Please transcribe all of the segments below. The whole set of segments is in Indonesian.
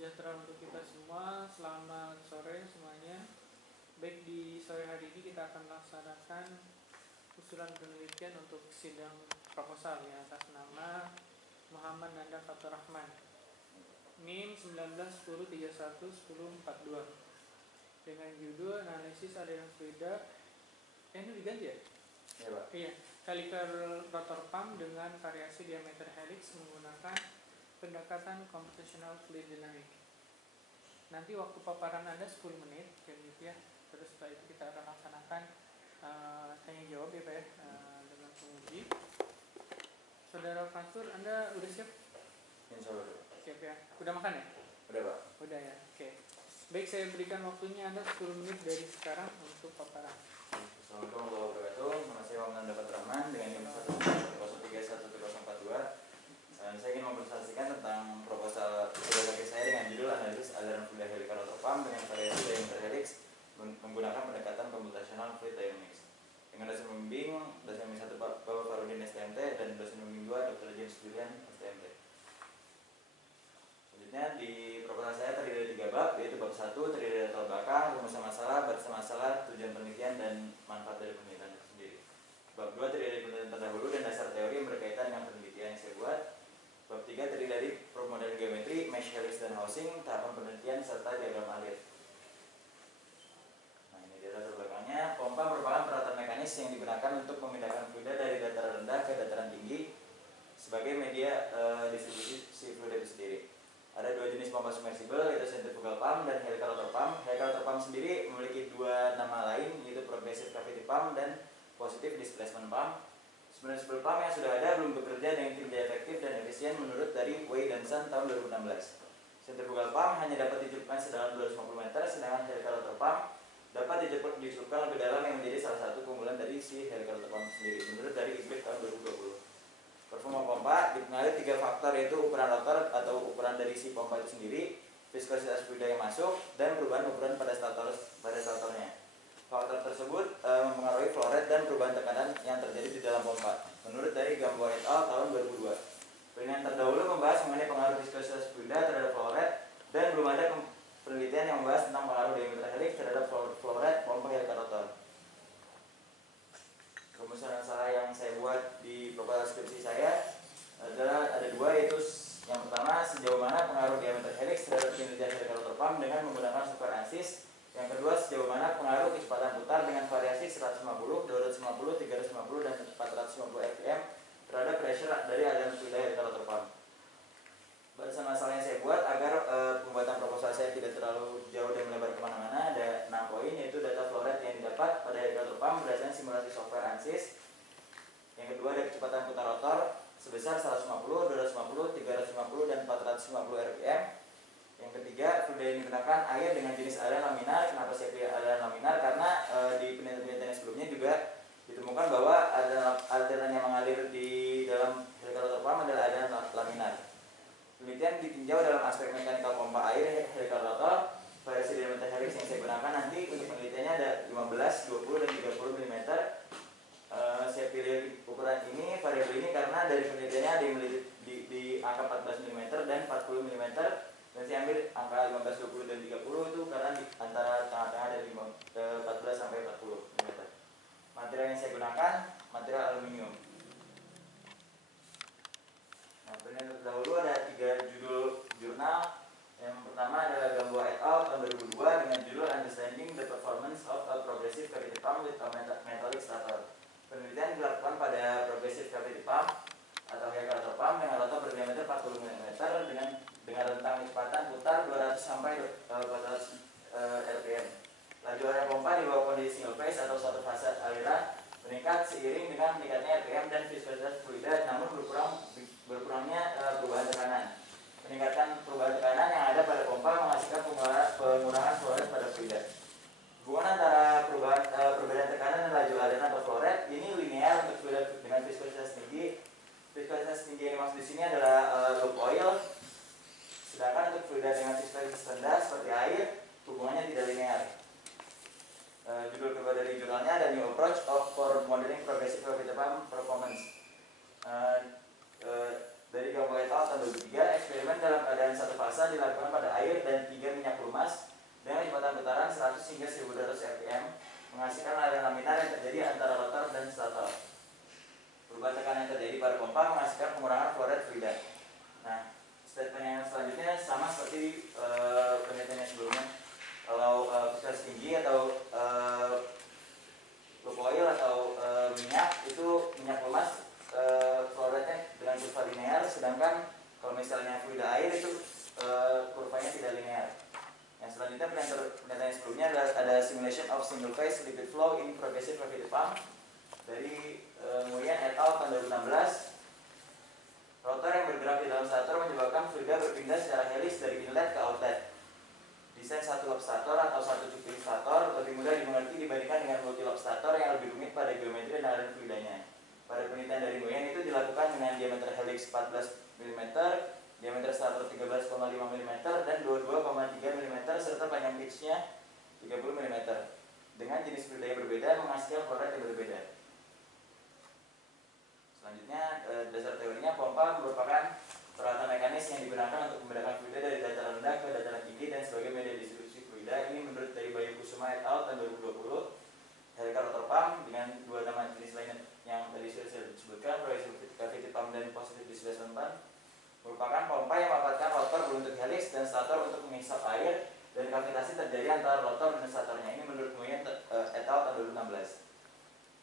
sejahtera untuk kita semua. Selamat sore semuanya. Baik, di sore hari ini kita akan melaksanakan usulan penelitian untuk sidang proposal ya, atas nama Muhammad Nanda Fatur Rahman, NIM 1910311042, dengan judul analisis aliran fluida. Ini diganti ya? Iya, Pak. Iya, kaliper rotor pump dengan variasi diameter helix menggunakan pendekatan computational fluid dynamic. Nanti waktu paparan Anda 10 menit kayak gitu ya. Terus setelah itu kita akan laksanakan tanya jawab ya Pak ya, dengan penguji. Saudara Fatur, Anda udah siap? Insya Allah. Siap ya. Udah makan ya? Udah, Pak. Udah ya. Oke. Baik, saya berikan waktunya Anda 10 menit dari sekarang untuk paparan. Assalamualaikum warahmatullahi wabarakatuh. Nama saya Muhammad Nanda Fatur Rahman dengan NIM 1031042. Saya ingin mempresentasikan tentang proposal studi saya dengan judul analisis aliran fluida helical rotor pump dengan variasi diameter helix menggunakan pendekatan computational fluid dynamics. Dengan dosen pembimbing, dosen pembimbing 1 Bapak Farudin STMT dan dosen pembimbing 2 Dr. James Julian STMT. Selanjutnya di proposal saya terdiri dari 3 bab, yaitu bab 1 terdiri dari latar belakang, rumusan masalah, batas masalah, tujuan penelitian dan manfaat dari penelitian itu sendiri. Bab 2 terdiri dari penelitian terdahulu dan dasar teori yang berkaitan dengan penelitian yang saya buat. Bab 3 terdiri dari proof model geometri, mesh helix dan housing, tahapan penelitian serta diagram alir. Nah, ini dia latar belakangnya. Pompa merupakan peralatan mekanis yang digunakan untuk memindahkan fluida dari dataran rendah ke dataran tinggi sebagai media distribusi si fluida itu sendiri. Ada 2 jenis pompa submersible, yaitu centrifugal pump dan helical rotor pump. Helical rotor pump sendiri memiliki 2 nama lain, yaitu progressive cavity pump dan positive displacement pump. Submersible pump yang sudah ada belum bekerja dengan kinerja efektif dan efisien menurut dari Wei dan Sun tahun 2016. Centrifugal pump hanya dapat dicelupkan sedalam 250 meter, sedangkan helical rotor pump dapat dicelupkan lebih dalam yang menjadi salah satu keunggulan dari si helical rotor pump sendiri menurut dari Igbek tahun 2020. Performa pompa dipengaruhi 3 faktor, yaitu ukuran rotor atau ukuran dari si pompa itu sendiri, viskositas fluida yang masuk, dan perubahan ukuran pada statornya. Faktor tersebut mempengaruhi flow rate dan perubahan tekanan yang terjadi di dalam pompa menurut dari Gamboa et al. Tahun 2002. Penelitian terdahulu membahas mengenai pengaruh viskositas fluida terhadap flow rate, dan belum ada penelitian yang membahas tentang pengaruh diameter helix terhadap flow rate pompa helical rotor. Rumusan masalah yang saya buat di proposal skripsi saya adalah ada 2, yaitu yang pertama, sejauh mana pengaruh diameter helix terhadap kinerja helical rotor pump dengan menggunakan super ANSYS. Yang kedua, sejauh mana pengaruh kecepatan putar dengan variasi 150, 250, 350, dan 450 rpm terhadap pressure dari aliran fluida helical rotor pump. Batasan masalah yang saya buat agar pembuatan proposal saya tidak terlalu jauh dan melebar kemana-mana, ada 6 poin, yaitu data flow rate yang didapat pada helical rotor pump berdasarkan simulasi software ANSYS. Yang kedua, ada kecepatan putar rotor sebesar 150, 250, 350, dan 450 rpm. Yang ketiga, fluida yang digunakan air dengan jenis aliran laminar. Kenapa saya pilih aliran laminar? Karena di penelitian sebelumnya juga ditemukan bahwa aliran yang mengalir di dalam helical rotor pump adalah aliran laminar. Penelitian ditinjau dalam aspek mekanikal pompa air helical rotor. Variasi diameter helix yang saya gunakan nanti untuk penelitiannya ada 15, 20, dan 30 mm. Saya pilih ukuran ini, variabel ini karena dari penelitiannya di angka 14 mm dan 40 mm. Dan saya ambil angka 15, 20, dan 30 itu karena di antara tengah-tengah dari 14 sampai 40 mm. Material yang saya gunakan, material aluminium. Nah, penelitian terdahulu ada 3 judul jurnal. Yang pertama adalah Gamboa et al. Tahun 2002 dengan judul Understanding the Performance of a Progressive Cavity Pump with a Metallic Stator. Penelitian dilakukan pada progressive cavity pump atau helical rotor pump dengan rotor berdiameter 40 mm dengan rentang kecepatan putar 200 sampai 400 rpm. Laju area pompa di bawah kondisi single phase atau satu fase aliran meningkat seiring dengan meningkatnya rpm dan viskositas fluida, namun berkurangnya perubahan tekanan. Meningkatkan perubahan tekanan yang ada pada pompa menghasilkan pengurangan flow rate pada fluida. Hubungan antara perbedaan tekanan dan laju aliran atau flow rate ini linear untuk fluida dengan viskositas tinggi. Viskositas tinggi yang dimaksud di sini adalah loop oil. Sedangkan untuk fluida dengan viskositas rendah seperti air, hubungannya tidak linear. Judul kedua dari jurnalnya ada New Approach for Modeling Progressive Cavity Pump Performance. Dari Gamboa et al. Tahun 2003, eksperimen dalam keadaan satu fase kuasa dilakukan pada air dan 3 minyak pelumas dengan kecepatan putaran 100 hingga 1200 rpm, menghasilkan aliran laminar yang terjadi antara rotor dan stator. Perubahan tekanan yang terjadi pada pompa menghasilkan pengurangan flow rate fluida. Nah, statement yang selanjutnya sama seperti penelitian yang sebelumnya. Kalau viscositas tinggi atau lube oil atau minyak, itu minyak pelumas flow rate-nya dengan kurva linear, sedangkan kalau misalnya fluida air itu kurvanya tidak linear. Yang selanjutnya penelitian yang sebelumnya ada simulation of single phase liquid flow in progressive gravity pump dari Nguyen et al. Tahun 2016. Rotor yang bergerak di dalam stator menyebabkan fluida berpindah secara heliks dari inlet ke outlet. Desain satu lobe stator atau satu tubing stator lebih mudah dimengerti dibandingkan dengan multi lobe stator yang lebih rumit pada geometri dan aliran fluidanya. Pada penelitian dari Nguyen itu dilakukan dengan diameter heliks 14 mm, diameter stator 13,5 mm dan 22,3 mm serta panjang pitch-nya 30 mm. Dengan jenis fluida yang berbeda menghasilkan flow rate yang berbeda. Selanjutnya, dasar teorinya, pompa merupakan peralatan mekanis yang digunakan untuk memindahkan fluida dari dataran rendah ke dataran tinggi dan sebagai media distribusi fluida. Ini menurut dari Bayu Kusuma et al. Tahun 2020. Helical rotor pump dengan dua nama jenis lainnya yang tadi sudah saya sebutkan, progressive gravity pump dan positive displacement pump, merupakan pompa yang memanfaatkan rotor berbentuk heliks dan stator untuk menghisap air dan gravitasi terjadi antara rotor dan statornya. Ini menurut Nguyen et al. Tahun 2016.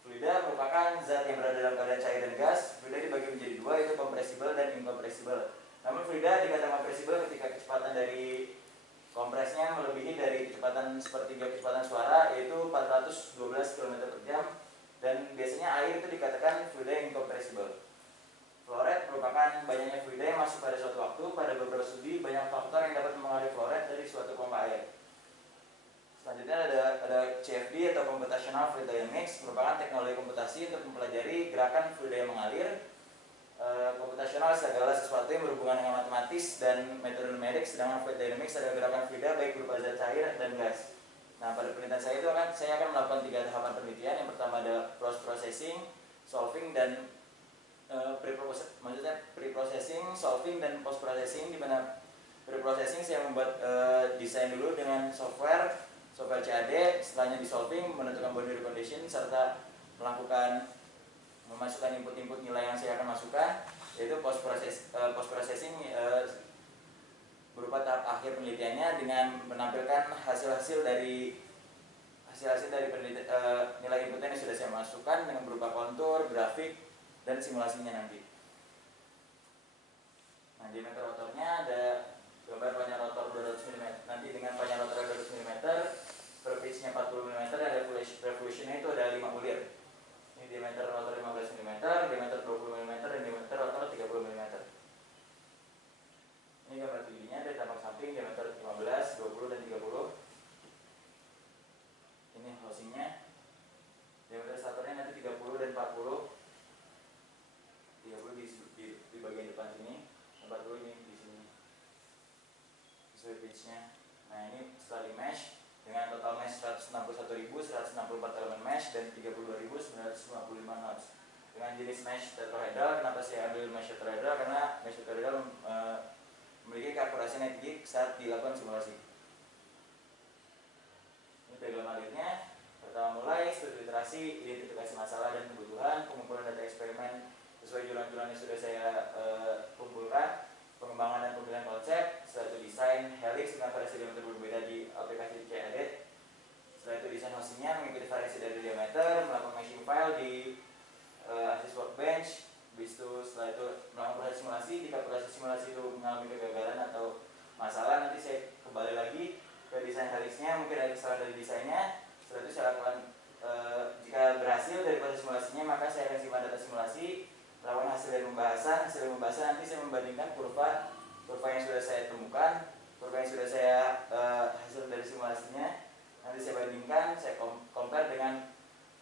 Fluida merupakan zat yang berada dalam keadaan cair dan gas. Fluida dibagi menjadi dua, yaitu kompresibel dan incompressible. Namun fluida dikatakan kompresibel ketika kecepatan dari kompresnya melebihi dari kecepatan sepertiga kecepatan suara, yaitu 412 km per jam. Dan biasanya air itu dikatakan fluida incompressible. Flow rate merupakan banyaknya fluida yang masuk pada suatu waktu. Pada beberapa studi, banyak faktor yang dapat mempengaruhi flow rate dari suatu pompa air. Selanjutnya ada CFD atau Computational Fluid Dynamics, merupakan teknologi komputasi untuk mempelajari gerakan fluida yang mengalir. Computational segala sesuatu yang berhubungan dengan matematis dan metode numerik, sedangkan Fluid Dynamics adalah gerakan fluida baik berupa zat cair dan gas. Nah, pada penelitian saya itu saya akan melakukan 3 tahapan penelitian. Yang pertama ada processing, solving, dan pre-processing, solving, dan post-processing. Di mana pre-processing saya membuat desain dulu dengan software CAD, setelahnya di solving, menentukan boundary condition, serta memasukkan input-input nilai yang saya akan masukkan, yaitu post processing berupa tahap akhir penelitiannya dengan menampilkan hasil-hasil dari nilai inputnya yang sudah saya masukkan dengan berupa kontur, grafik, dan simulasinya nanti. Nah, diameter rotornya ada gambar panjang rotor 200 mm. Nanti dengan panjang rotor 200 mm, per pitch-nya 40 mm, dan revolution-nya itu ada 5 bulir. Ini diameter rotor 15 mm, diameter 20 mm, dan diameter rotor 30 mm. Ini gambar 3D-nya dari tampak samping, diameter 15, 20, dan 30. Ini housing-nya. Diameter statornya nanti 30 dan 40. 30 di bagian depan sini, 40 ini di sini. Sesuai pitch-nya. Nah, ini setelah di mesh dengan total mesh 161.164 elemen mesh dan 32.955 nodes. Dengan jenis mesh tetrahedral. Kenapa saya ambil mesh tetrahedral? Karena mesh tetrahedral memiliki keakurasian yang tinggi saat dilakukan simulasi. Ini diagram alirnya. Pertama mulai studi literasi, identifikasi masalah dan kebutuhan, pengumpulan data eksperimen sesuai jurnal-jurnal yang sudah saya kumpulkan, pengembangan dan pemilihan konsep, setelah itu desain helix dengan variasi diameter berbeda di aplikasi CAD. Setelah itu desain housingnya mengikuti variasi dari diameter, melakukan meshing file di ANSYS Workbench. Habis itu setelah itu melakukan proses simulasi. Jika proses simulasi itu mengalami kegagalan atau masalah, nanti saya kembali lagi ke desain helixnya, mungkin ada kesalahan dari desainnya. Setelah itu saya lakukan jika berhasil dari proses simulasinya, maka saya akan simpan data simulasi, lakukan hasil pembahasan nanti saya membandingkan kurva yang sudah saya temukan, kurva yang sudah saya hasil dari simulasinya, nanti saya bandingkan, saya compare dengan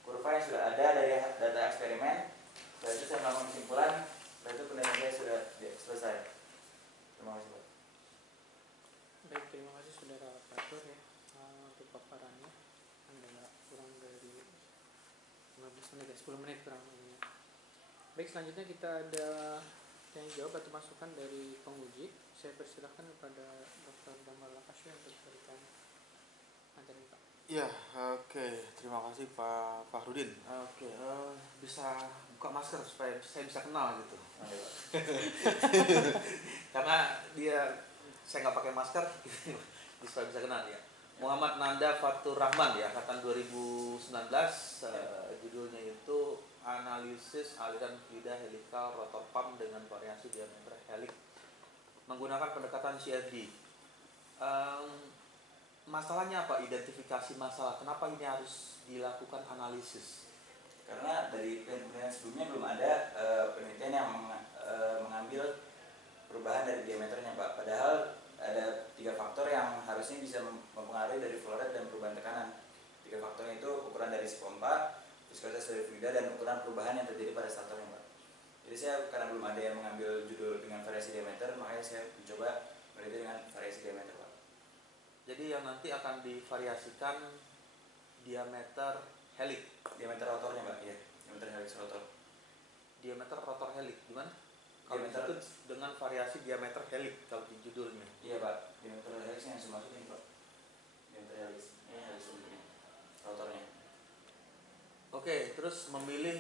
kurva yang sudah ada dari data eksperimen. Setelah itu saya melakukan kesimpulan. Setelah itu penelitian saya sudah selesai. Terima kasih, Pak. Baik, terima kasih Saudara Fatur ya untuk paparannya. Anda kurang dari 15 menit, 10 menit kurang lebih. Baik, selanjutnya kita ada yang jawab atau masukan dari penguji. Saya persilahkan persilahkan kepada Dr. Damal Lakasya untuk memberikan materi Pak. Ya, oke. Terima kasih Pak Fahrudin. Oke, bisa buka masker supaya saya bisa kenal gitu. Karena saya nggak pakai masker, supaya bisa kenal ya. Muhammad Nanda Fatur Rahman ya, angkatan 2019. Judulnya itu analisis aliran fluida helikal rotor pump dengan variasi diameter helix menggunakan pendekatan CFD. Masalahnya apa? Identifikasi masalah. Kenapa ini harus dilakukan analisis? Karena dari penelitian sebelumnya belum ada penelitian yang mengambil perubahan dari diameternya Pak. Padahal ada 3 faktor yang harusnya bisa mempengaruhi dari flow rate dan perubahan tekanan. 3 faktornya itu ukuran dari si pompa, viskositas dari fluida, dan ukuran perubahan yang terjadi pada statornya Pak. Jadi saya karena belum ada yang mengambil judul dengan variasi diameter, makanya saya mencoba meneliti dengan variasi diameter Pak. Jadi yang nanti akan divariasikan diameter helix. Diameter rotornya Pak, ya. Diameter helix rotor. Diameter rotor helix gimana? Kalau itu dengan variasi diameter helix kalau di judulnya. Iya Pak, diameter helix yang saya maksudin Pak. Diameter helix, ini helix ini rotornya. Oke, terus memilih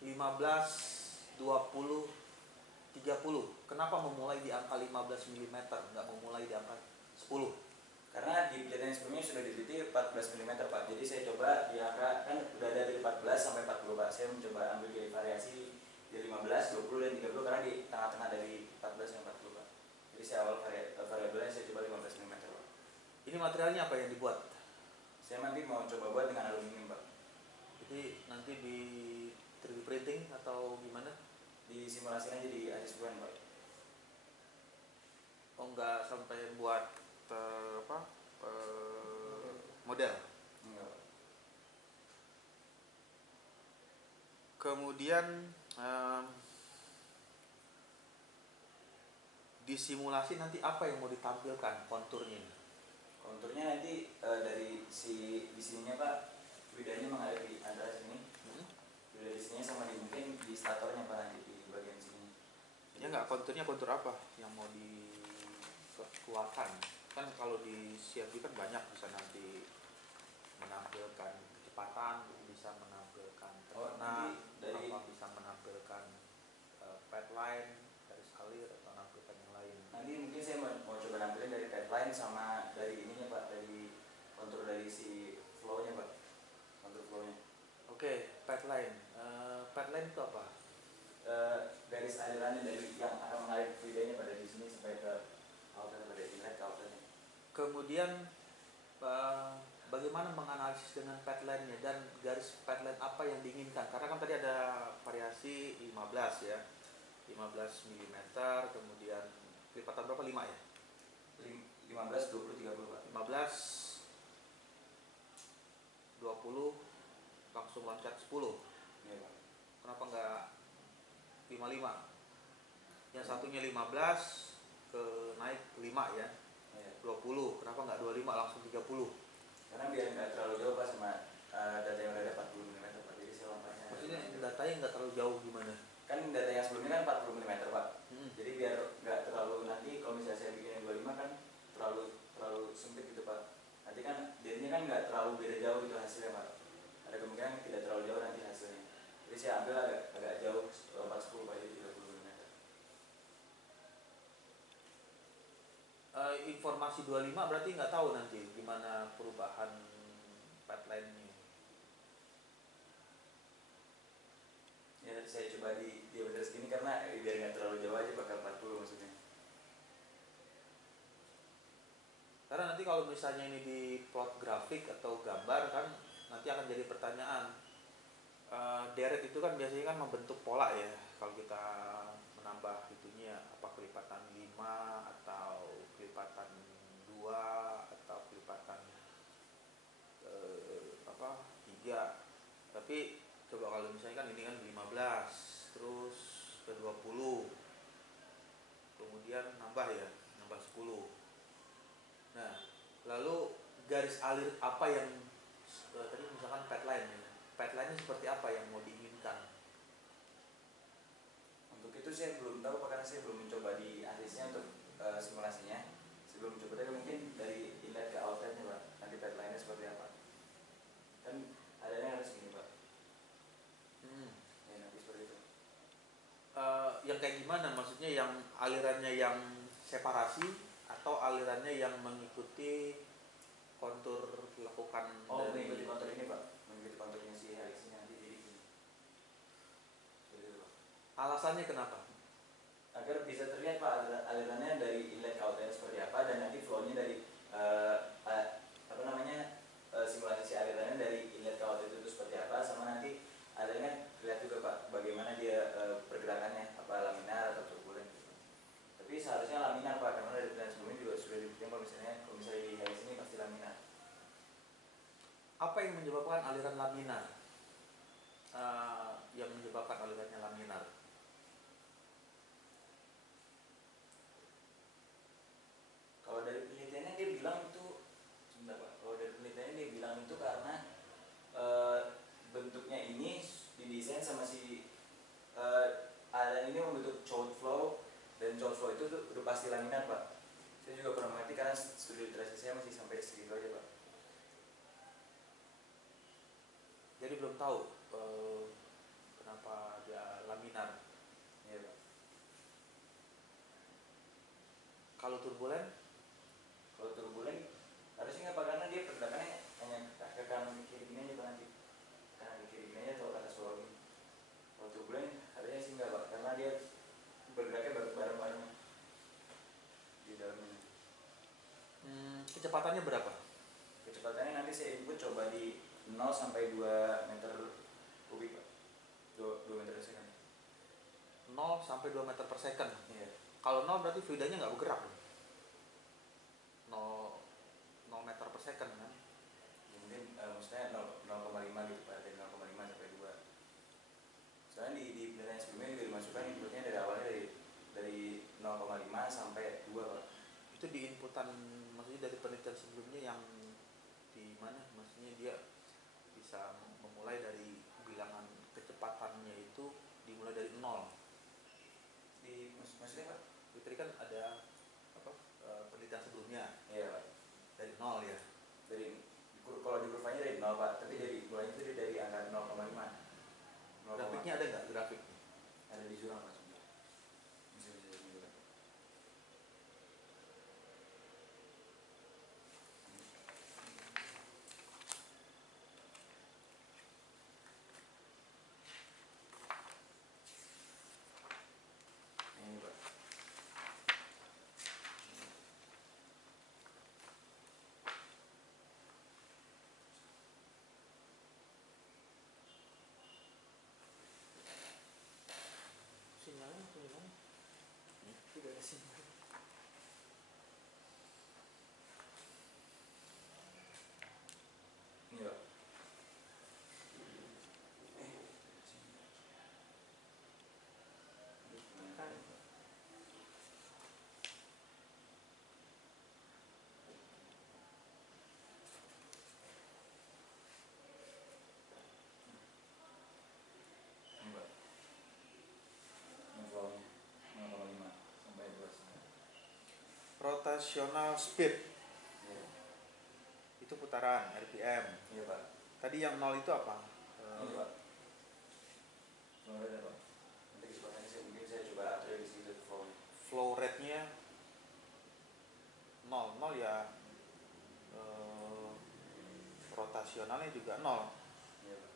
15, 20, 30. Kenapa memulai di angka 15 mm, nggak memulai di angka 10? Karena di kejadian sebelumnya sudah diteliti 14 mm Pak. Jadi saya coba di angka, kan udah ada dari 14 sampai 40 Pak. Saya mencoba ambil dari variasi di 15, 20, dan 30 karena di tengah-tengah dari 14 sampai 40 Pak. Jadi saya awal variabelnya saya coba 15 mm Pak. Ini materialnya apa yang dibuat? Saya nanti mau coba buat dengan aluminium Pak. Jadi nanti di 3D printing atau gimana? Disimulasikan aja di ASIS Buan Pak. Oh, nggak sampai buat model. Enggak Pak. Kemudian di simulasi nanti apa yang mau ditampilkan konturnya? Konturnya nanti dari di sininya Pak, fluidanya mengalir di antara sini. Fluida di sini sama di mungkin di statornya Pak, nanti di bagian sini. Ya nggak, konturnya kontur apa yang mau dikeluarkan? Kan kalau di CFD kan banyak, bisa nanti menampilkan kecepatan, bisa menampilkan tekanan, bisa menampilkan pad line, garis alir, atau menampilkan yang lain. Nanti mungkin saya mau coba nampilin dari pad line sama dari ininya Pak, dari kontur dari si flow-nya Pak, kontur flow-nya. Oke, pad line. Pad line itu apa? Garis alirannya dari yang akan mengalir fluidanya pada di sini sampai ke outlet pada inlet ke outletnya. Kemudian bagaimana menganalisis dengan pad line-nya dan garis pad line apa yang diinginkan? Karena kan tadi ada variasi 15 ya, 15 mm, kemudian kelipatan berapa? 5 ya? 15, 20, 30 Pak. 15, 20, langsung loncat 10. Iya Pak. Kenapa enggak 55? Yang satunya 15 ke naik 5 ya. Iya. 20, kenapa enggak 25 langsung 30? Karena biar nggak terlalu jauh Pak sama data yang udah ada 40 mm Pak. Jadi saya lompatnya. Maksudnya datanya nggak terlalu jauh gimana? Kan data yang sebelumnya kan 40 mm Pak. Jadi biar nggak terlalu, nanti kalau misalnya saya bikin yang 25 kan terlalu sempit gitu Pak. Nanti kan jadinya kan nggak terlalu beda jauh gitu hasilnya Pak. Ada kemungkinan tidak terlalu jauh nanti hasilnya. Jadi saya ambil agak jauh, lompat 10 Pak, jadi 30 mm. Informasi 25 berarti nggak tahu nanti gimana perubahan pad line-nya. Ya saya coba di diameter segini karena biar nggak terlalu jauh aja bakal 40 maksudnya. Karena nanti kalau misalnya ini di plot grafik atau gambar kan nanti akan jadi pertanyaan. Deret itu kan biasanya kan membentuk pola ya. Kalau kita menambah itunya apa kelipatan 5 atau kelipatan 2 atau kelipatan 3. Tapi coba kalau misalnya kan ini kan 15 terus ke 20, kemudian nambah 10. Nah, lalu garis alir apa yang tadi misalkan pad line ya. Pad line-nya seperti apa yang mau diinginkan? Untuk itu saya belum tahu Pak, karena saya belum mencoba di asisnya untuk simulasinya. gimana? Maksudnya yang alirannya yang separasi atau alirannya yang mengikuti kontur lakukan Oh, dari mengikuti kontur ini Pak, mengikuti konturnya si helix ini nanti jadi gini. Seperti itu Pak. alasannya kenapa? Agar bisa terlihat Pak alirannya dari inlet ke outlet seperti apa, dan nanti flow-nya dari apa namanya simulasi si alirannya dari inlet ke outlet itu seperti apa, sama nanti alirannya terlihat juga Pak bagaimana dia pergerakannya, apa laminar atau turbulen gitu. Tapi seharusnya laminar Pak, karena dari penelitian sebelumnya juga sudah dibuktikan kalau misalnya di helix ini pasti laminar. Apa yang menyebabkan aliran laminar? Yang menyebabkan alirannya laminar? Kalau dari penelitiannya dia bilang itu, sebentar Pak, kalau dari penelitiannya dia bilang itu karena bentuknya ini didesain sama si aliran ini membentuk choke flow, dan choke flow itu tuh udah pasti laminar Pak. Saya juga pernah mengerti karena studi literasi saya masih sampai segitu aja Pak. Jadi belum tahu kenapa dia laminar. Iya Pak. Kalau turbulen? Kalau turbulen harusnya nggak Pak, karena dia pergerakannya hanya ke kanan ke kiri gini aja Pak, nanti kanan ke kiri gini aja atau ke atas bawah gini. Kalau turbulen harusnya sih nggak Pak, karena dia bergeraknya bareng-bareng di dalamnya. Kecepatannya berapa? Kecepatannya nanti saya input coba di 0 sampai 2 meter kubik Pak. 2 meter per second. 0 sampai 2 meter per second. Iya. Kalau 0 berarti fluidanya nggak bergerak. 0 meter per second kan? Ya, mungkin maksudnya 0,5 gitu Pak, dari 0,5 sampai 2. Soalnya di penelitian sebelumnya juga dimasukkan inputnya dari awalnya dari 0,5 sampai 2 Pak. Itu di inputan, maksudnya dari penelitian sebelumnya yang di mana? Maksudnya dia bisa memulai dari bilangan kecepatannya itu dimulai dari 0. Maksudnya Pak? Tadi kan ada apa? Penelitian sebelumnya. Iya Pak. Dari 0 ya. Kalau di kurvanya dari 0 Pak, tapi mulainya itu dari angka 0,5. Grafiknya ada nggak grafik? Ada di jurang Pak sebentar. Bisa juga. Ini Pak. Sinyalnya atau gimana? Tidak ada sinyal. Ini Pak. Kan Ini Pak. Ini flow-nya 0,5 sampai 2 setengah. Rotational speed Iya. itu putaran RPM. Iya Pak. Tadi yang 0 itu apa? Ini Pak. Flow rate Pak. Nanti kesempatannya mungkin saya coba atur di situ flow-nya. Flow rate-nya 0 ya. Rotasionalnya juga 0. Iya Pak.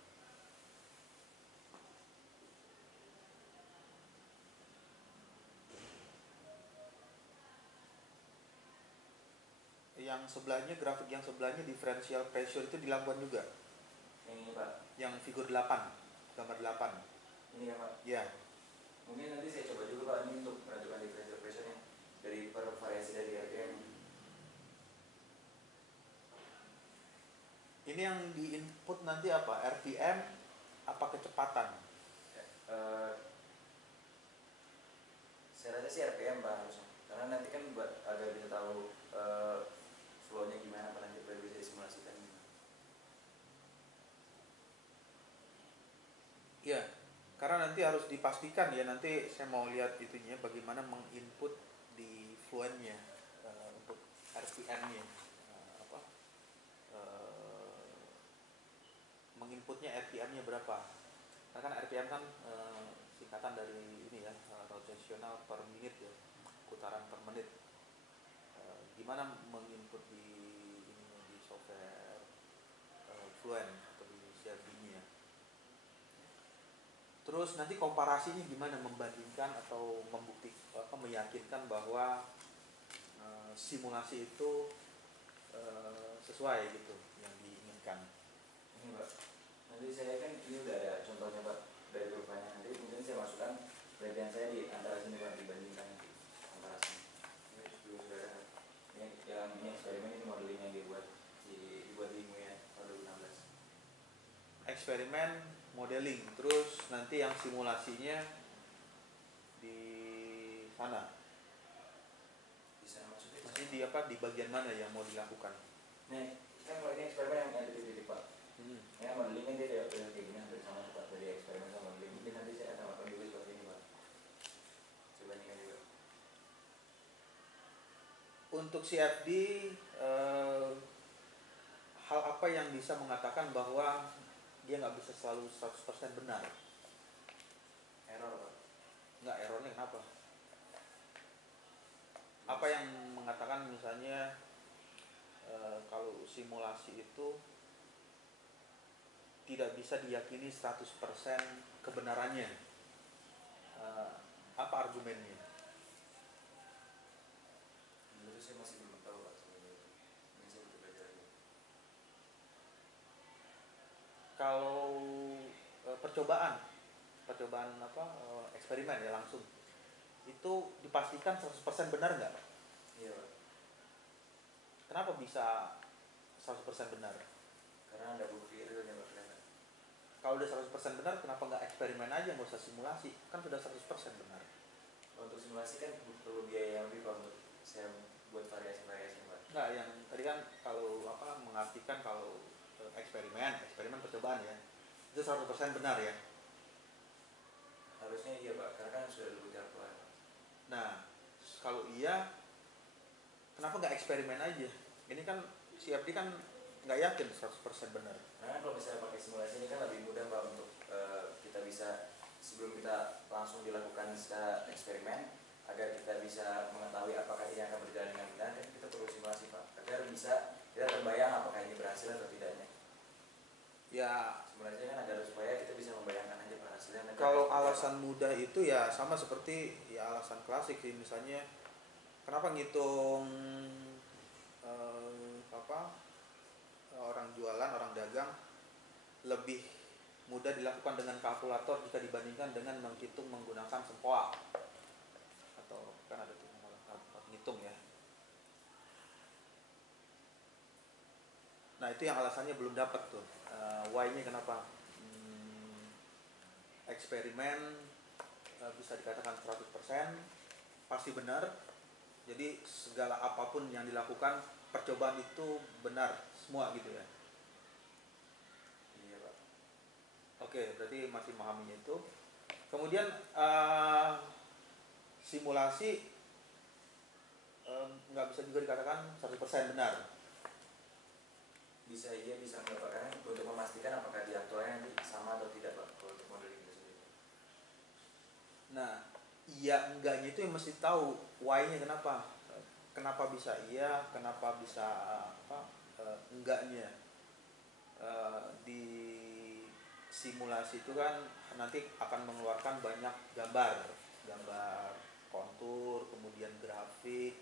Yang sebelahnya, grafik yang sebelahnya differential pressure itu dilakukan juga. Yang ini Pak. Yang figur 8, gambar 8. Ini ya Pak. Ya. Mungkin nanti saya coba juga Pak, ini untuk menentukan differential pressure-nya dari per variasi dari RPM. Ini yang di input nanti apa? RPM apa kecepatan? Saya rasa sih RPM Pak harusnya, karena nanti kan buat agar bisa tahu flow-nya gimana Pak, nanti baru bisa disimulasikan. Ya, karena nanti harus dipastikan ya, nanti saya mau lihat itunya bagaimana menginput di fluentnya untuk RPM-nya menginputnya RPM-nya berapa? Karena kan RPM kan singkatan dari ini ya, rotational per menit ya, putaran per menit. Gimana menginput di ini di software Fluent atau di CFD-nya ya. Terus nanti komparasinya gimana, membandingkan atau meyakinkan bahwa simulasi itu sesuai gitu yang diinginkan. Ini Pak, nanti saya kan ini udah ada contohnya Pak dari kurvanya, nanti mungkin saya masukkan penelitian saya di antara sini Pak, dibandingkan nanti komparasi. Ini dulu sudah ada. Ini eksperimen, ini modeling yang dibuat di IMUIA tahun 2016. Eksperimen, modeling, terus nanti yang simulasinya di sana. Bisa maksudnya? Masih di apa? Di bagian mana yang mau dilakukan? Nih, kan kalau ini eksperimen yang ada titik-titik Pak. Ya modeling kan dia tidak kayak gini, hampir sama Pak, dari eksperimen sama modeling. Mungkin nanti saya akan lakukan juga seperti ini Pak. Coba bandingkan juga. Untuk CFD, hal apa yang bisa mengatakan bahwa dia nggak bisa selalu 100% benar? Error Pak. Nggak, errornya kenapa? Apa yang mengatakan misalnya kalau simulasi itu tidak bisa diyakini 100% kebenarannya? Apa argumennya? Menurut saya masih belum tahu Pak sebenarnya. Ini saya butuh belajar lagi. Kalau percobaan apa eksperimen ya langsung itu dipastikan 100% benar nggak? Iya Pak. Kenapa bisa 100% benar? Karena ada bukti realnya Pak. Kalau udah 100% benar, kenapa nggak eksperimen aja, nggak usah simulasi? Kan sudah 100% benar. Untuk simulasi kan perlu biaya yang lebih Pak, untuk saya buat variasi-variasi Pak. Nggak, yang tadi kan kalau apa mengartikan kalau eksperimen percobaan ya, itu 100% benar ya. Harusnya iya Pak, karena kan sudah dibukti aktual. Nah, kalau iya, kenapa nggak eksperimen aja? Ini kan CFD kan nggak yakin 100% benar. Nah kalau misalnya pakai simulasi ini kan lebih mudah Pak, untuk kita bisa, sebelum kita langsung dilakukan secara eksperimen, agar kita bisa mengetahui apakah ini akan berjalan dengan benar, kan kita perlu simulasi Pak, agar bisa kita terbayang apakah ini berhasil atau tidaknya. Ya, Simulasi kan agar supaya kita bisa membayangkan aja Pak hasilnya. kalau alasan mudah itu ya sama seperti ya alasan klasik sih, misalnya kenapa ngitung orang jualan, orang dagang lebih mudah dilakukan dengan kalkulator jika dibandingkan dengan menghitung menggunakan sempoa, atau kan ada tuh alat ngitung ya. Nah itu yang alasannya belum dapat tuh, why-nya kenapa eksperimen bisa dikatakan 100% pasti benar, jadi segala apapun yang dilakukan percobaan itu benar semua gitu ya. Iya Pak. Oke, berarti masih memahaminya itu. Kemudian simulasi nggak bisa juga dikatakan 100% benar. Bisa iya, bisa enggak Pak, karena untuk memastikan apakah di aktualnya nanti sama atau tidak Pak, kalau untuk modeling itu sendiri. Nah, iya enggaknya itu yang mesti tahu why-nya kenapa bisa iya, kenapa bisa enggaknya. Di simulasi itu kan nanti akan mengeluarkan banyak gambar kontur, kemudian grafik,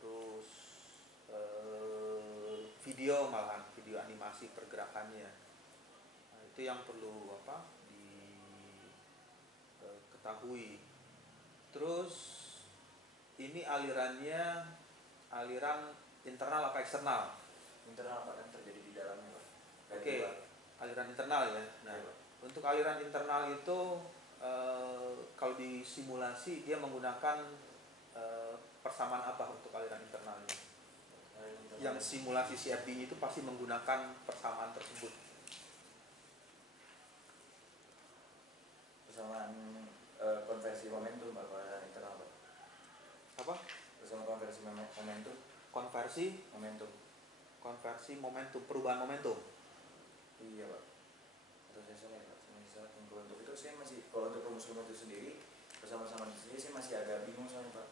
terus video, malahan video animasi pergerakannya. Nah, itu yang perlu diketahui. Terus ini alirannya aliran internal apa eksternal? Internal Pak, kan terjadi di dalamnya Pak. Oke, aliran internal ya. Nah, ya, untuk aliran internal itu kalau di simulasi dia menggunakan persamaan apa untuk aliran internalnya? Yang simulasi CFD itu pasti menggunakan persamaan tersebut. Persamaan konversi momentum Pak, kalau aliran internal Pak. Apa? Bersama konversi momentum. Konversi momentum, perubahan momentum. Iya Pak. Atau saya salah Pak, sebenarnya Misalkan kalau untuk itu saya masih, kalau untuk rumus itu sendiri bersama-sama itu sendiri saya masih agak bingung soalnya Pak.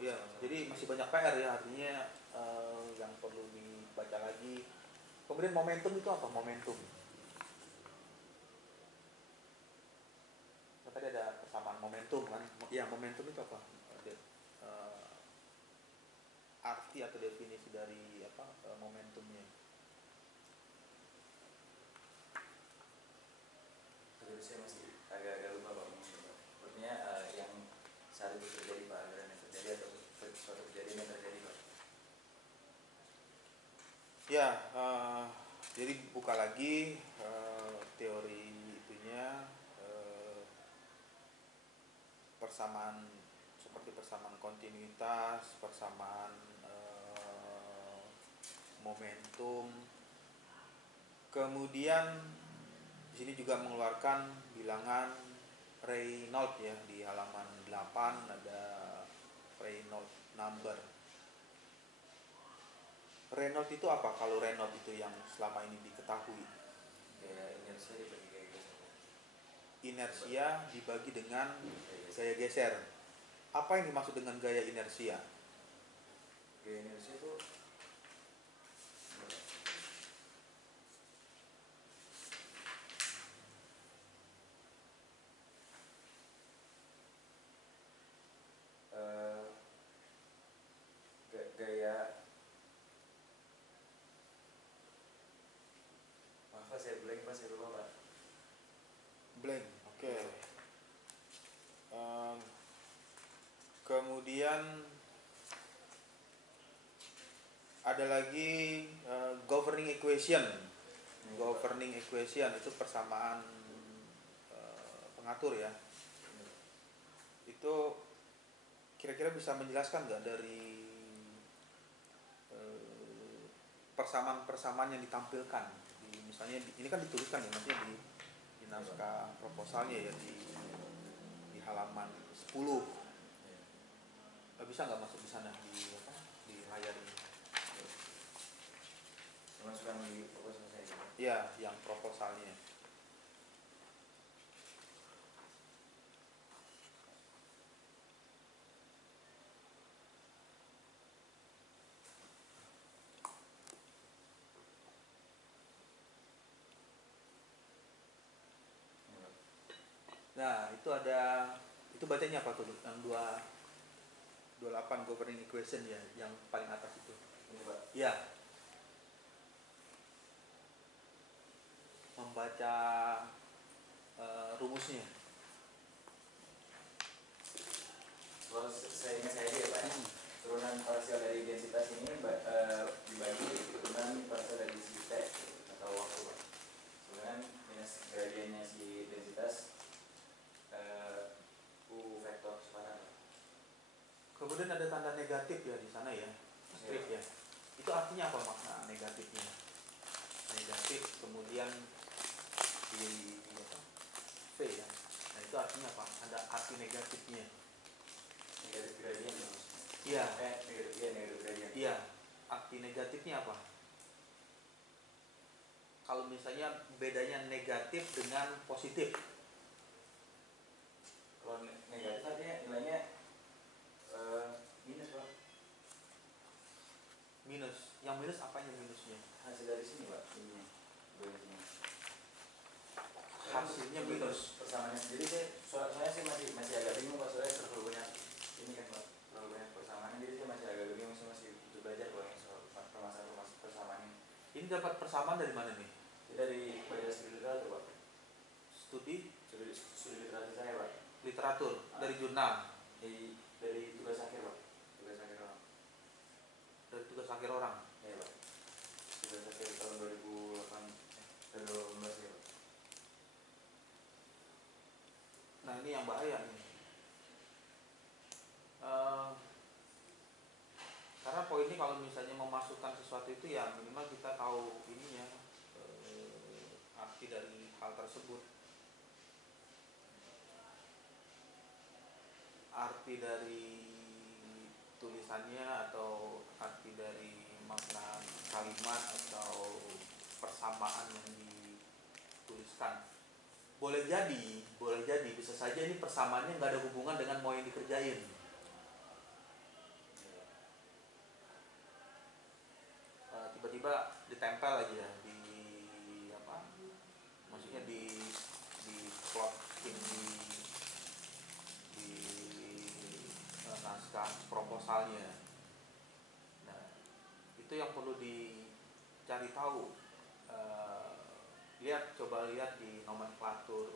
Ya, jadi masih banyak PR ya, artinya yang perlu dibaca lagi. Kemudian momentum itu apa? Momentum. Nah, tadi ada persamaan momentum kan? Ya, momentum itu apa? Ada, arti atau definisi dari apa momentumnya? Terus saya masih agak-agak lupa Pak maksudnya Pak. Sepertinya yang saat itu terjadi Pak, ada yang terjadi atau suatu kejadian yang terjadi Pak. Ya, jadi buka lagi teori itunya, persamaan seperti persamaan kontinuitas, persamaan momentum. Kemudian di sini juga mengeluarkan bilangan Reynolds ya, di halaman 8 ada Reynolds number. Reynolds itu apa? Kalau Reynolds itu yang selama ini diketahui, Kayak inersia dibagi kayak gitu. inersia dibagi dengan gaya geser. Apa yang dimaksud dengan gaya inersia? Gaya inersia itu gaya, maaf Pak, saya blank Pak, saya lupa Pak. Blank, oke. Kemudian ada lagi governing equation. Governing equation itu persamaan pengatur ya. Itu kira-kira bisa menjelaskan nggak dari persamaan-persamaan yang ditampilkan di, misalnya ini kan dituliskan ya nanti di naskah proposalnya ya, di halaman 10. Bisa nggak masuk di sana di apa, di layar ini? Masukkan di proposal saya gitu. Iya, yang proposalnya. Nah, itu ada, itu bacanya apa tuh? Yang 28 governing equation ya, yang paling atas itu. Ini Pak. Iya. Membaca rumusnya. Kalau saya ingat saya aja ya Pak ya. Turunan parsial dari densitas ini dibagi turunan parsial dari segi T atau waktu Pak. Kemudian minus gradiennya si densitas U vektor sekarang. Kemudian ada tanda negatif ya di sana ya, strip ya. Itu artinya apa makna negatifnya? Negatif kemudian di apa? V ya. Nah itu artinya apa? Ada arti negatifnya. Negatif gradien ya Mas. Iya. Negatif gradien. Iya. Arti negatifnya apa? Kalau misalnya bedanya negatif dengan positif. Kalau negatif artinya nilainya minus Pak. Minus. Yang minus apanya minusnya? Hasil dari sini Pak. Ini. Hasilnya minus. Persamaannya sendiri soalnya saya masih agak bingung Pak, soalnya terlalu banyak ini kan Pak, terlalu banyak persamaan, jadi saya masih agak bingung, saya masih butuh belajar Pak yang soal permasalahan persamaan ini. Ini dapat persamaan dari mana nih? Dari baca studi literatur Pak. Studi Literatur saya Pak. literatur dari jurnal. Dari tugas akhir Pak. Tugas akhir orang. Dari tugas akhir orang. Iya Pak. Tugas akhir tahun 2018 ya Pak. Nah ini yang bahaya nih. Karena poinnya kalau misalnya memasukkan sesuatu itu ya minimal kita tahu ininya, arti dari hal tersebut, arti dari tulisannya atau arti dari makna kalimat atau persamaan yang dituliskan. boleh jadi bisa saja ini persamaannya nggak ada hubungan dengan mau yang dikerjain. Tiba-tiba ditempel aja di apa? Maksudnya di plotkin di naskah proposalnya. Nah, itu yang perlu dicari tahu. Coba lihat di nomenklatur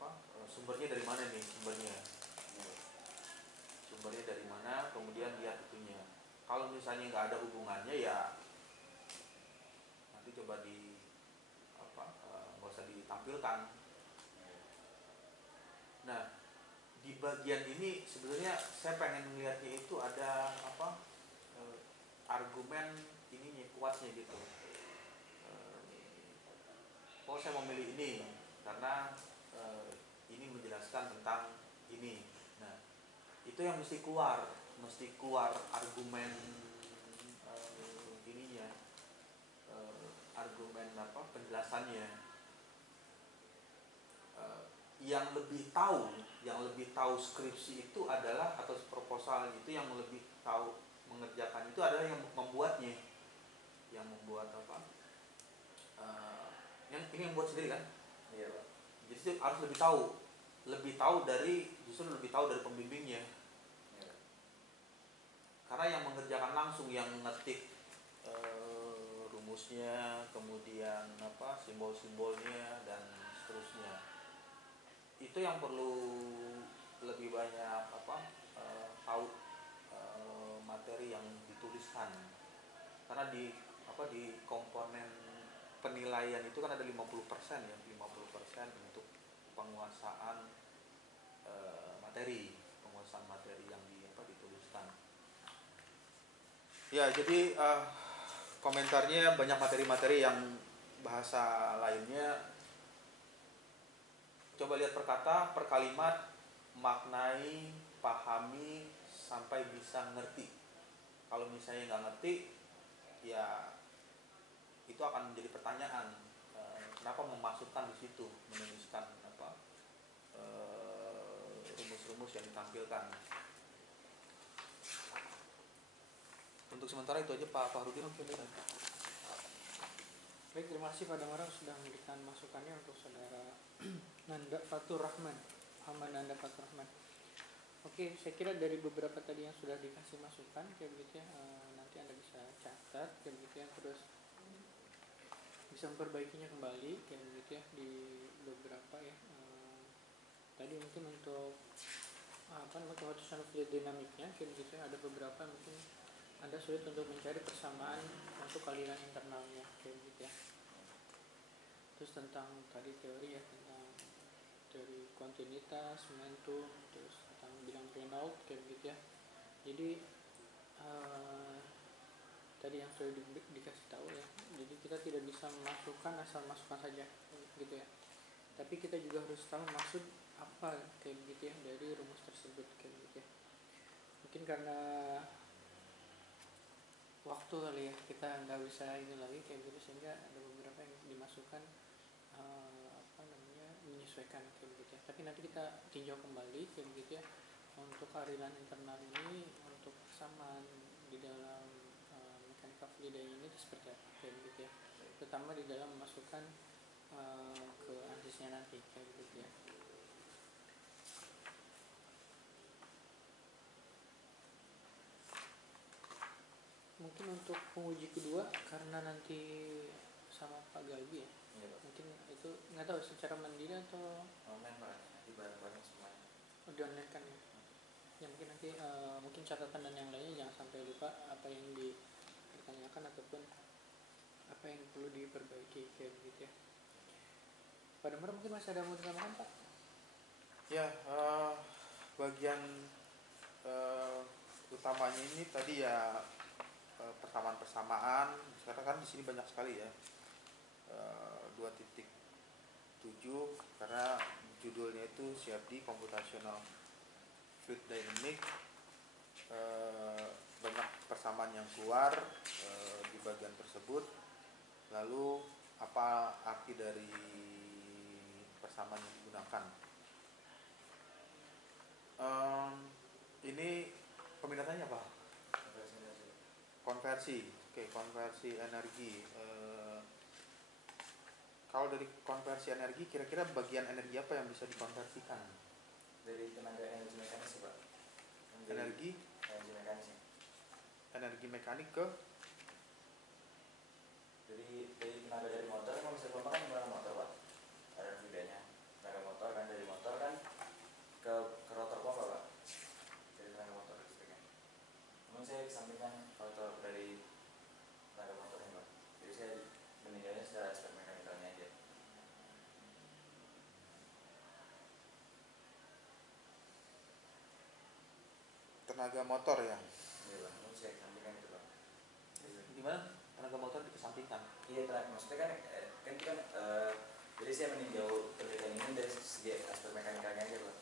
apa? Sumbernya dari mana nih sumbernya dari mana, kemudian lihat itunya. Kalau misalnya nggak ada hubungannya ya nanti coba nggak usah ditampilkan. Nah, di bagian ini sebenarnya saya pengen melihatnya itu ada argumen ininya kuatnya gitu. Saya memilih ini karena ini menjelaskan tentang ini. Nah, itu yang mesti keluar argumen ininya, argumen penjelasannya. Yang lebih tahu skripsi itu adalah, atau proposal itu yang lebih tahu mengerjakan itu adalah yang membuatnya, yang membuat ini yang buat sendiri kan. Iya, Pak. Jadi harus lebih tahu dari pembimbingnya. Iya. Karena yang mengerjakan langsung, yang ngetik rumusnya, kemudian simbol-simbolnya dan seterusnya, itu yang perlu lebih banyak tahu materi yang dituliskan. Karena di komponen penilaian itu kan ada 50% ya, 50% untuk penguasaan materi yang dituliskan. Ya, jadi komentarnya banyak materi-materi yang bahasa lainnya. Coba lihat per kata, per kalimat, maknai, pahami, sampai bisa ngerti. Kalau misalnya nggak ngerti, ya itu akan menjadi pertanyaan. Kenapa memasukkan di situ, menuliskan rumus-rumus yang ditampilkan. Untuk sementara itu aja Pak Fahrudin. Baik, terima kasih Pak Damarang sudah memberikan masukannya untuk saudara Nanda Fatur Rahman, Muhammad Nanda Fatur Rahman. Oke, saya kira dari beberapa tadi yang sudah dikasih masukan kayak begitu ya, nanti Anda bisa catat kayak begitu ya, terus bisa memperbaikinya kembali kayak begitu ya di beberapa ya. Tadi mungkin untuk computational fluid dinamiknya kayak begitu ya, ada beberapa mungkin Anda sulit untuk mencari persamaan untuk aliran internalnya kayak begitu ya. Terus tentang tadi teori ya, tentang teori kontinuitas, momentum, terus tentang bilang Reynolds kayak begitu ya. Jadi tadi yang sudah dikasih tahu ya, jadi kita tidak bisa asal masukkan saja gitu ya, tapi kita juga harus tahu maksud apa kayak begitu ya dari rumus tersebut kayak begitu ya. Mungkin karena waktu kali ya, kita nggak bisa ini lagi kayak gitu, sehingga ada beberapa yang dimasukkan menyesuaikan kayak begitu ya. Tapi nanti kita tinjau kembali kayak begitu ya, untuk aliran internal ini, untuk persamaan di dalam mekanika fluid ini seperti apa kayak begitu ya, terutama di dalam memasukkan ke ansisnya nanti kayak begitu ya. Mungkin untuk penguji kedua, karena nanti sama Pak Galbi ya, mungkin itu nggak tahu secara mandiri atau Online Pak, nanti bareng-bareng semuanya. di online kan ya. Ya mungkin nanti mungkin catatan dan yang lainnya jangan sampai lupa apa yang dipertanyakan ataupun apa yang perlu diperbaiki kayak begitu ya. Pak Damar mungkin masih ada mau ditambahkan Pak? Ya, bagian utamanya ini tadi ya persamaan. Sekarang kan di sini banyak sekali ya, 2.7 karena judulnya itu CFD Computational Fluid Dynamic. Banyak persamaan yang keluar di bagian tersebut. Lalu apa arti dari persamaan yang digunakan. Ini peminatannya apa? Konversi. Oke, konversi energi. Kalau dari konversi energi, kira-kira bagian energi apa yang bisa dikonversikan? Dari tenaga energi mekanis sih, Pak. Energi mekanis. Energi mekanik ke Dari tenaga dari motor kan bisa pompa kan menggunakan motor, Pak. Ada bedanya. Tenaga motor kan dari motor kan ke rotor pompa, Pak. Dari tenaga motor listriknya. Namun saya kesampingkan rotor dari tenaga motornya, Pak. Jadi saya menilainya secara aspek mekanikalnya aja. tenaga motor ya? Iya, Pak. Namun saya kesampingkan itu, Pak. Gimana? Tenaga motor dikesampingkan? Iya, maksudnya kan itu kan jadi saya meninjau penelitian ini dari segi aspek mekanikalnya aja, Pak.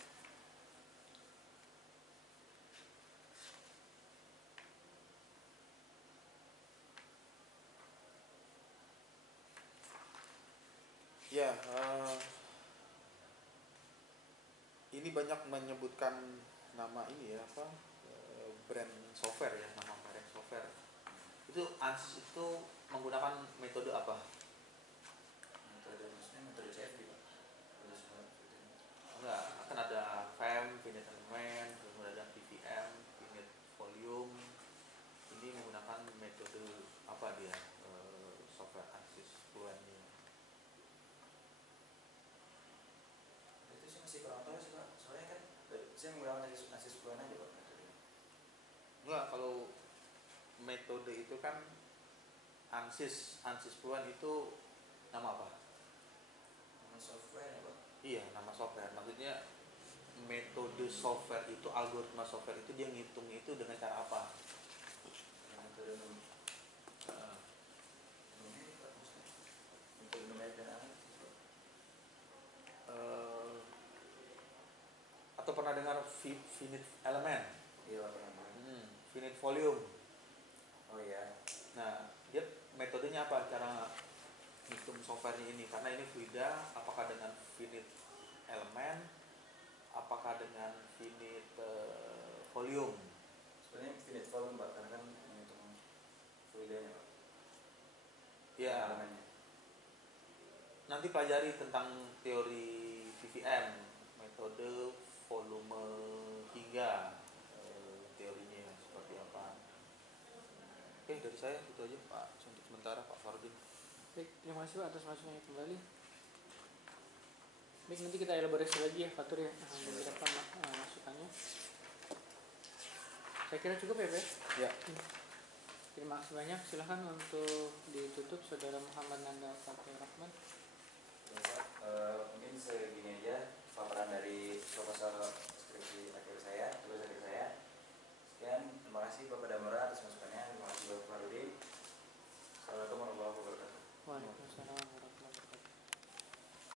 Ya, ini banyak menyebutkan nama ini ya, apa, brand software ya, nama merek software. Itu ANSYS itu menggunakan metode apa? Metode CFD, Pak. Enggak, kan ada FEM, finite element, kemudian ada PVM, finite volume. Ini menggunakan metode apa dia, software ANSYS Fluentnya? Itu sih masih kurang tahu sih, Pak. Soalnya kan saya menggunakan ANSYS Fluent aja, Pak, metodenya. Enggak, kalau metode itu kan ANSYS Fluent itu nama apa? Nama software ya, Pak. Iya, nama software. Maksudnya metode software itu, algoritma software itu dia ngitung itu dengan cara apa? Metode numerik, Pak, maksudnya. Metode numerik dan analisis, Pak. Atau pernah dengar finite element? Iya, Pak, pernah. Finite volume. Oh iya. Nah, dia metodenya apa? Cara ngitung softwarenya ini, karena ini fluida, apakah dengan finite element, apakah dengan finite volume? Sebenarnya finite volume, Pak, karena kan menghitung fluidanya, Pak. Ya, Elemennya. nanti pelajari tentang teori VVM, metode volume hingga teorinya seperti apa. Oke, dari saya itu aja, Pak. Untuk sementara, Pak Fardin. Baik, terima kasih Pak atas masukannya kembali. Baik, nanti kita elaborasi lagi ya Fatur ya, beberapa masukannya. Saya kira cukup ya, Pak. Ya. Terima kasih banyak. Silahkan untuk ditutup Saudara Muhammad Nanda Fatur Rahman. Mungkin segini aja paparan dari proposal skripsi akhir saya.